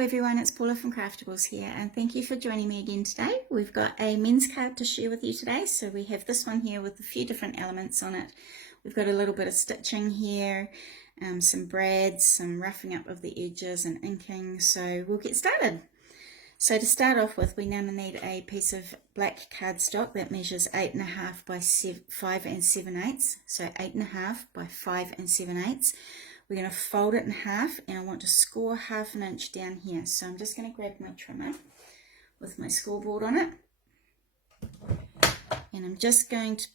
everyone, it's Paula from Craftables here, and thank you for joining me again today. We've got a men's card to share with you today. So we have this one here with a few different elements on it. We've got a little bit of stitching here, some brads, some roughing up of the edges and inking. So we'll get started. So to start off with, we now need a piece of black cardstock that measures 8.5 by 5 7/8. So 8.5 by 5 7/8. We're going to fold it in half, and I want to score 1/2 inch down here. So I'm just going to grab my trimmer with my scoreboard on it, and I'm just going to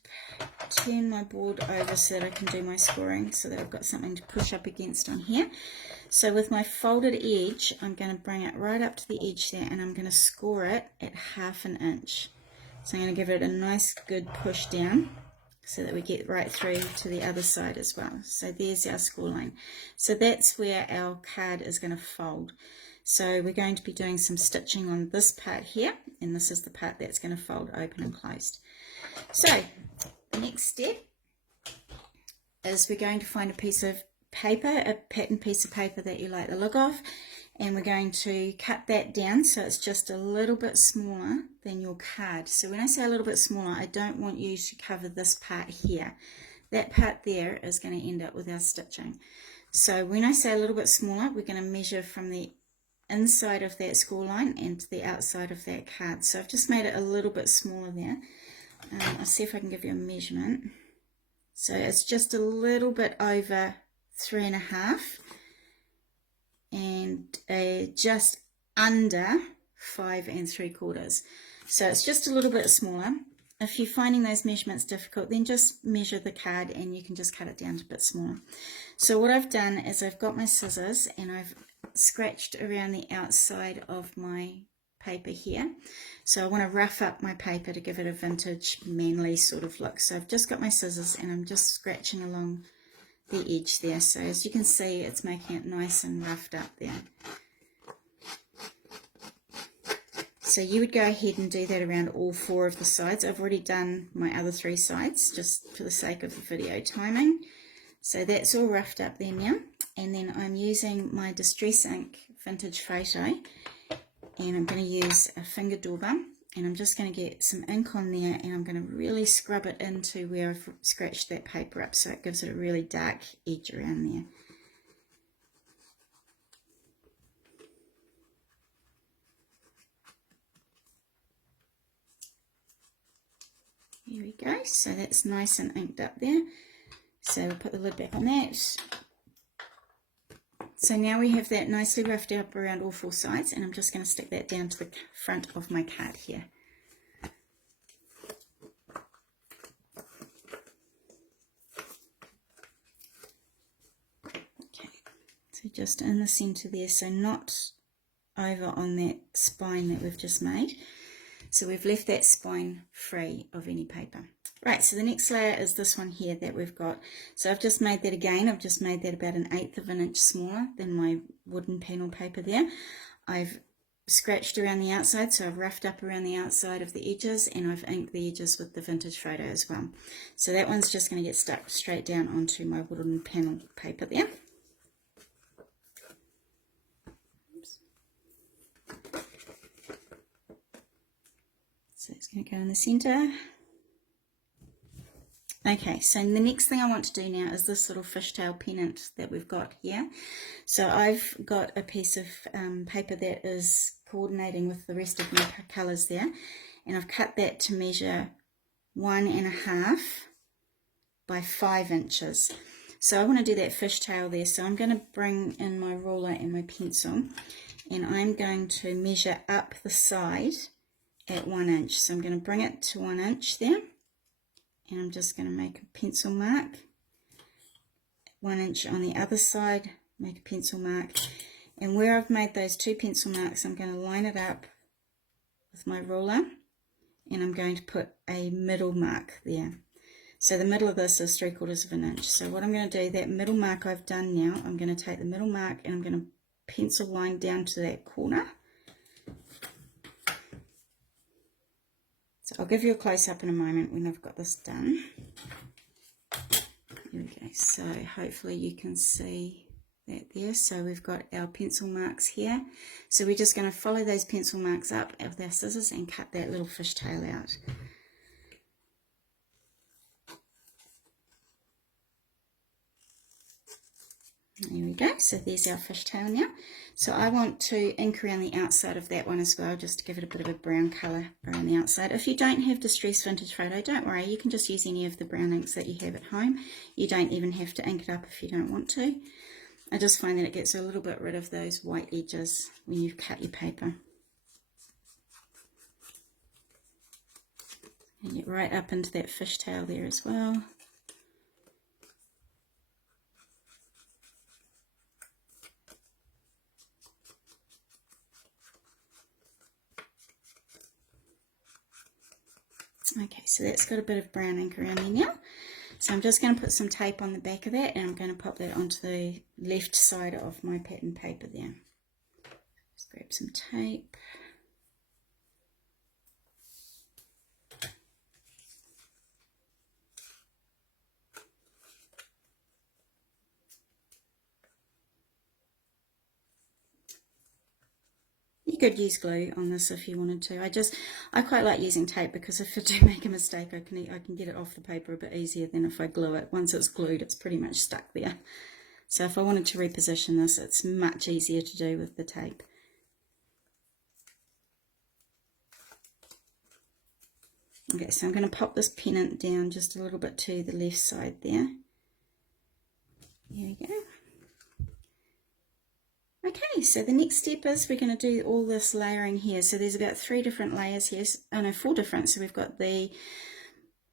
turn my board over so that I can do my scoring, so that I've got something to push up against on here. So with my folded edge, I'm going to bring it right up to the edge there, and I'm going to score it at 1/2 inch. So I'm going to give it a nice good push down, so that we get right through to the other side as well. So there's our score line. So that's where our card is going to fold. So we're going to be doing some stitching on this part here, and this is the part that's going to fold open and closed. So the next step is we're going to find a piece of paper, a pattern piece of paper that you like the look of, and we're going to cut that down so it's just a little bit smaller than your card. So when I say a little bit smaller, I don't want you to cover this part here. That part there is going to end up with our stitching. So when I say a little bit smaller, we're going to measure from the inside of that score line and to the outside of that card. So I've just made it a little bit smaller there. I'll see if I can give you a measurement. So it's just a little bit over 3.5. and just under 5 3/4. So it's just a little bit smaller. If you're finding those measurements difficult, then just measure the card and you can just cut it down to a bit smaller. So what I've done is I've got my scissors and I've scratched around the outside of my paper here. So I want to rough up my paper to give it a vintage manly sort of look. So I've just got my scissors and I'm just scratching along the edge there. So as you can see, it's making it nice and roughed up there. So you would go ahead and do that around all 4 of the sides. I've already done my other 3 sides just for the sake of the video timing. So that's all roughed up there now. And then I'm using my Distress Ink Vintage Photo, and I'm going to use a finger dauber, and I'm just going to get some ink on there, and I'm going to really scrub it into where I've scratched that paper up, so it gives it a really dark edge around there. There we go. So that's nice and inked up there. So we'll put the lid back on that. So now we have that nicely roughed up around all 4 sides, and I'm just going to stick that down to the front of my card here. Okay, so just in the center there, so not over on that spine that we've just made. So we've left that spine free of any paper. Right, so the next layer is this one here that we've got. So I've just made that again. I've just made that about 1/8 of an inch smaller than my wooden panel paper there. I've scratched around the outside, so I've roughed up around the outside of the edges, and I've inked the edges with the Vintage Photo as well. So that one's just going to get stuck straight down onto my wooden panel paper there. So it's going to go in the center. Okay, so the next thing I want to do now is this little fishtail pennant that we've got here. So I've got a piece of paper that is coordinating with the rest of my colours there, and I've cut that to measure 1.5 by 5 inches. So I want to do that fishtail there, so I'm going to bring in my ruler and my pencil, and I'm going to measure up the side at 1 inch. So I'm going to bring it to 1 inch there, and I'm just going to make a pencil mark. 1 inch on the other side, make a pencil mark, and where I've made those 2 pencil marks, I'm going to line it up with my ruler, and I'm going to put a middle mark there. So the middle of this is 3/4 of an inch. So what I'm going to do, that middle mark I've done now, I'm going to take the middle mark and I'm going to pencil line down to that corner. So I'll give you a close-up in a moment when I've got this done. Here we go. So hopefully you can see that there. So we've got our pencil marks here. So we're just going to follow those pencil marks up with our scissors and cut that little fishtail out. There we go. So there's our fishtail now. So I want to ink around the outside of that one as well, just to give it a bit of a brown colour around the outside. If you don't have Distress Vintage Photo, don't worry. You can just use any of the brown inks that you have at home. You don't even have to ink it up if you don't want to. I just find that it gets a little bit rid of those white edges when you've cut your paper. And get right up into that fishtail there as well. Okay, so that's got a bit of brown ink around there now. So I'm just going to put some tape on the back of that, and I'm going to pop that onto the left side of my pattern paper there. Just grab some tape. You could use glue on this if you wanted to. I quite like using tape, because if I do make a mistake, I can get it off the paper a bit easier than if I glue it. Once it's glued, it's pretty much stuck there. So if I wanted to reposition this, it's much easier to do with the tape. Okay, so I'm going to pop this pennant down just a little bit to the left side there. There we go. Okay, so the next step is we're going to do all this layering here. So there's about 3 different layers here. Oh no, 4 different. So we've got the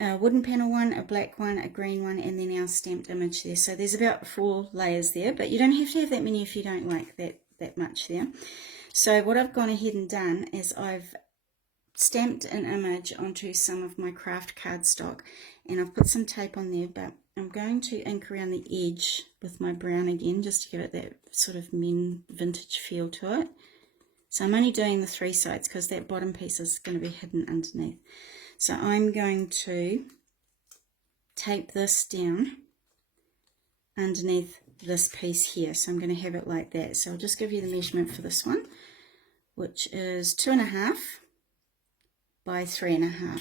wooden panel one, a black one, a green one, and then our stamped image there. So there's about 4 layers there, but you don't have to have that many if you don't like that much there. So what I've gone ahead and done is I've stamped an image onto some of my craft cardstock, and I've put some tape on there, but I'm going to ink around the edge with my brown again, just to give it that sort of men vintage feel to it. So I'm only doing the 3 sides because that bottom piece is going to be hidden underneath. So I'm going to tape this down underneath this piece here. So I'm going to have it like that. So I'll just give you the measurement for this one, which is 2.5 by 3.5.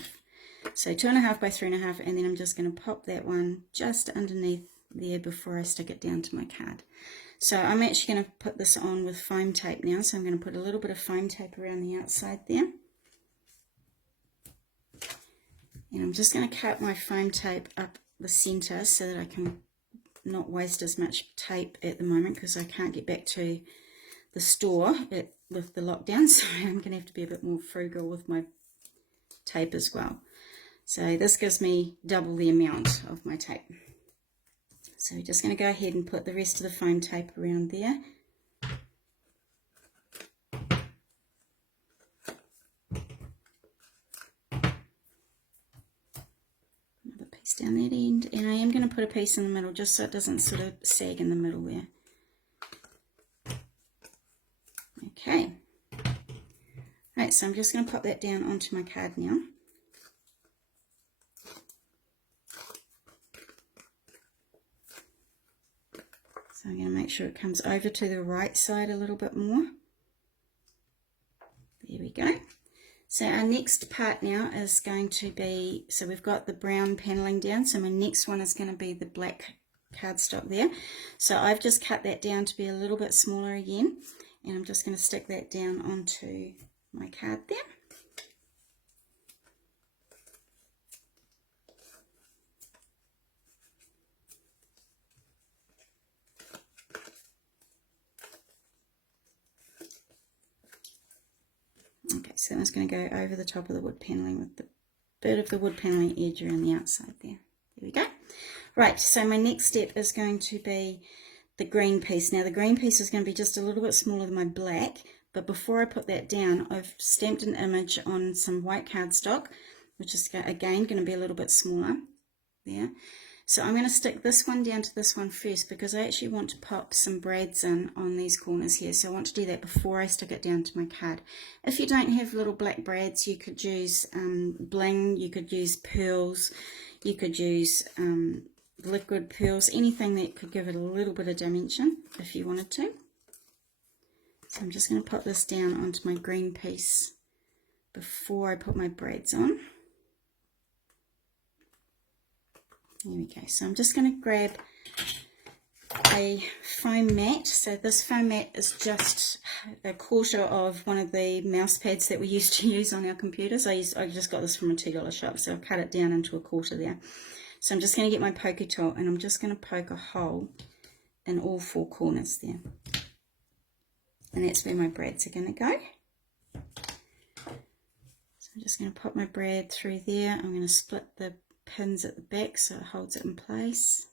So 2.5 by 3.5, and then I'm just going to pop that one just underneath there before I stick it down to my card. So I'm actually going to put this on with foam tape now. So I'm going to put a little bit of foam tape around the outside there. And I'm just going to cut my foam tape up the center so that I can not waste as much tape at the moment, because I can't get back to the store with the lockdown. So I'm going to have to be a bit more frugal with my tape as well. So this gives me double the amount of my tape. So we're just going to go ahead and put the rest of the foam tape around there. Another piece down that end, and I am going to put a piece in the middle just so it doesn't sort of sag in the middle there. Okay. Right, so I'm just going to pop that down onto my card now. So I'm going to make sure it comes over to the right side a little bit more. There we go. So our next part now is going to be, so we've got the brown paneling down, so my next one is going to be the black cardstock there. So I've just cut that down to be a little bit smaller again, and I'm just going to stick that down onto my card there. Okay, so I'm just going to go over the top of the wood paneling with the bit of the wood paneling edge around the outside there. There we go. Right, so my next step is going to be the green piece. Now the green piece is going to be just a little bit smaller than my black, but before I put that down, I've stamped an image on some white cardstock, which is again going to be a little bit smaller there. So I'm going to stick this one down to this one first, because I actually want to pop some brads in on these corners here. So I want to do that before I stick it down to my card. If you don't have little black brads, you could use bling, you could use pearls, you could use liquid pearls, anything that could give it a little bit of dimension if you wanted to. So I'm just going to put this down onto my green piece before I put my braids on. There we go. So I'm just going to grab a foam mat. So this foam mat is just a quarter of one of the mouse pads that we used to use on our computers. I just got this from a $2 shop, so I've cut it down into a quarter there. So I'm just going to get my pokey tool and I'm just going to poke a hole in all 4 corners there. And that's where my braids are going to go. So I'm just going to put my braid through there. I'm going to split the pins at the back so it holds it in place.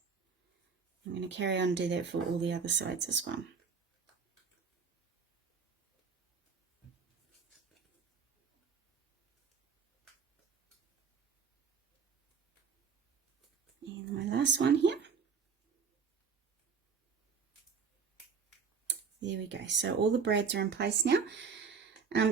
I'm going to carry on and do that for all the other sides as well. And my last one here. There we go. So all the braids are in place now.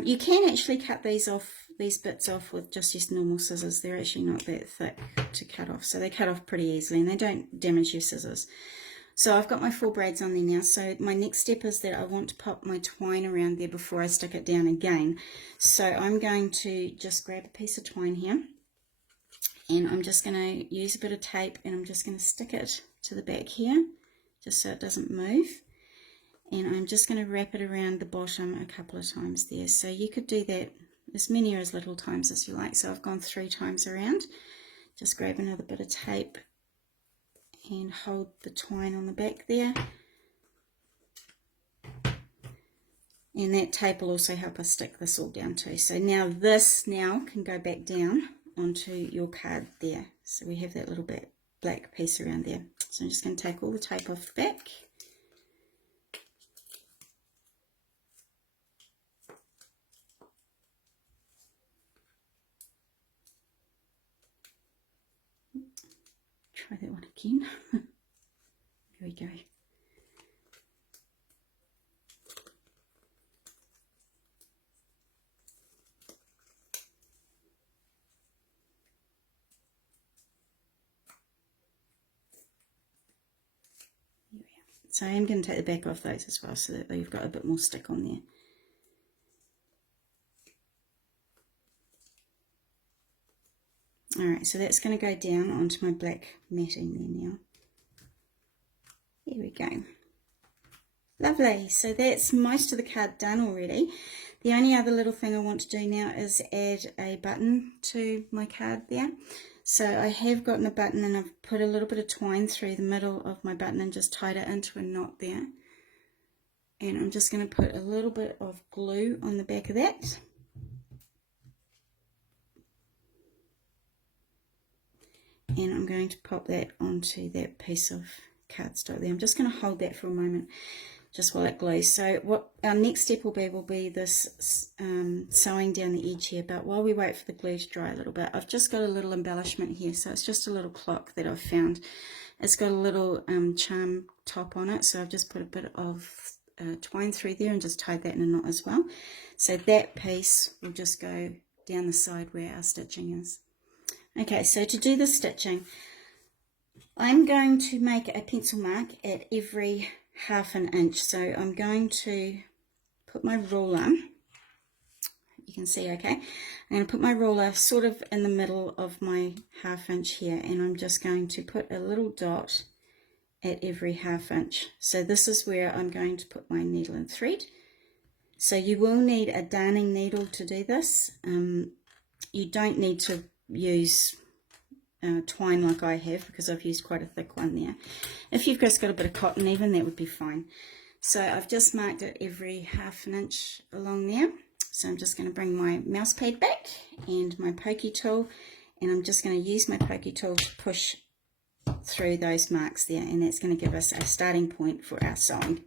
You can actually cut these bits off with just your normal scissors. They're actually not that thick to cut off, so they cut off pretty easily and they don't damage your scissors. So I've got my 4 braids on there now. So my next step is that I want to pop my twine around there before I stick it down again. So I'm going to just grab a piece of twine here and I'm just going to use a bit of tape and I'm just going to stick it to the back here just so it doesn't move. And I'm just going to wrap it around the bottom a couple of times there. So you could do that as many or as little times as you like. So I've gone 3 times around. Just grab another bit of tape and hold the twine on the back there. And that tape will also help us stick this all down too. So now this can go back down onto your card there. So we have that little bit black piece around there. So I'm just going to take all the tape off the back. Try that one again. There we go. There we are. So I am going to take the back off those as well so that you've got a bit more stick on there. Alright, so that's going to go down onto my black matting there now. There we go. Lovely, so that's most of the card done already. The only other little thing I want to do now is add a button to my card there. So I have gotten a button and I've put a little bit of twine through the middle of my button and just tied it into a knot there. And I'm just going to put a little bit of glue on the back of that. And I'm going to pop that onto that piece of cardstock there. I'm just going to hold that for a moment just while it glues. So what our next step will be this sewing down the edge here. But while we wait for the glue to dry a little bit, I've just got a little embellishment here. So it's just a little clock that I've found. It's got a little charm top on it. So I've just put a bit of twine through there and just tied that in a knot as well. So that piece will just go down the side where our stitching is. Okay, so to do the stitching, I'm going to make a pencil mark at every ½ an inch. So I'm going to put my ruler, you can see, okay, I'm going to put my ruler sort of in the middle of my ½ inch here, and I'm just going to put a little dot at every ½ inch. So this is where I'm going to put my needle and thread. So you will need a darning needle to do this. You don't need to use twine like I have, because I've used quite a thick one there. If you've just got a bit of cotton even, that would be fine. So I've just marked it every ½ an inch along there. So I'm just going to bring my mouse pad back and my pokey tool, and I'm just going to use my pokey tool to push through those marks there, and that's going to give us a starting point for our sewing.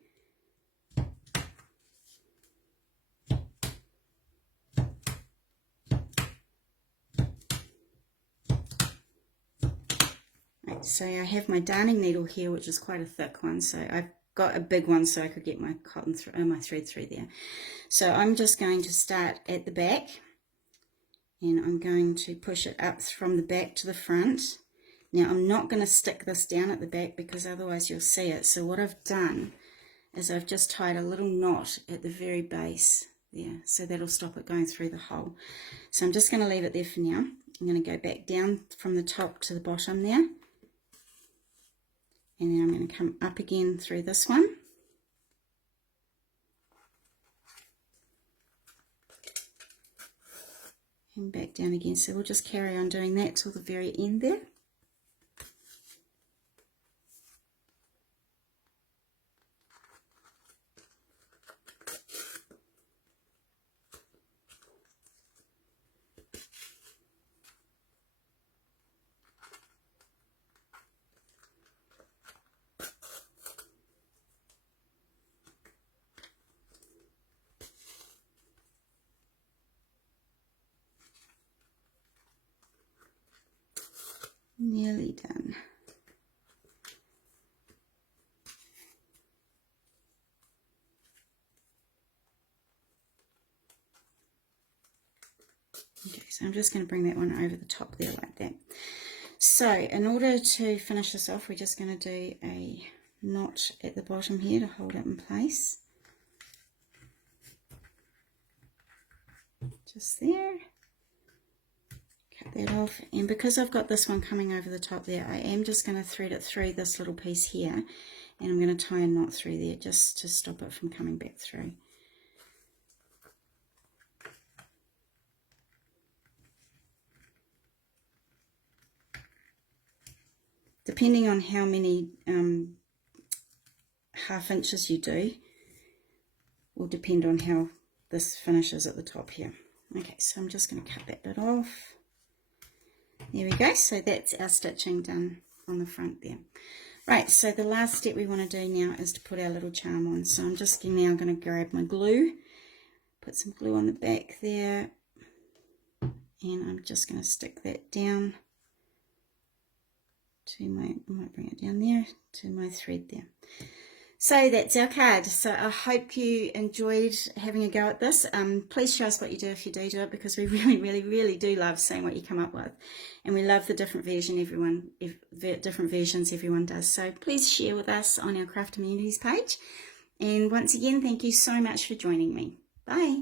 So I have my darning needle here, which is quite a thick one. So I've got a big one so I could get my cotton my thread through there. So I'm just going to start at the back, and I'm going to push it up from the back to the front, Now I'm not going to stick this down at the back because otherwise you'll see it. So what I've done is I've just tied a little knot at the very base there, so that'll stop it going through the hole. So I'm just going to leave it there for now. I'm going to go back down from the top to the bottom there, and then I'm going to come up again through this one. And back down again. So we'll just carry on doing that till the very end there. Nearly done. Okay, so I'm just going to bring that one over the top there like that. So in order to finish this off, we're just going to do a knot at the bottom here to hold it in place. Just there. Cut that off, and because I've got this one coming over the top there, I am just going to thread it through this little piece here, and I'm going to tie a knot through there just to stop it from coming back through. Depending on how many half inches you do will depend on how this finishes at the top here. Okay, so I'm just going to cut that bit off. There we go. So that's our stitching done on the front there. Right, so the last step we want to do now is to put our little charm on. So I'm just now going to grab my glue, put some glue on the back there, and I'm just going to stick that down to my, I might bring it down there, to my thread there. So that's our card. So I hope you enjoyed having a go at this. Please show us what you do if you do it, because we really do love seeing what you come up with, and we love the different versions everyone does. So please share with us on our Craft Communities page. And once again, thank you so much for joining me. Bye.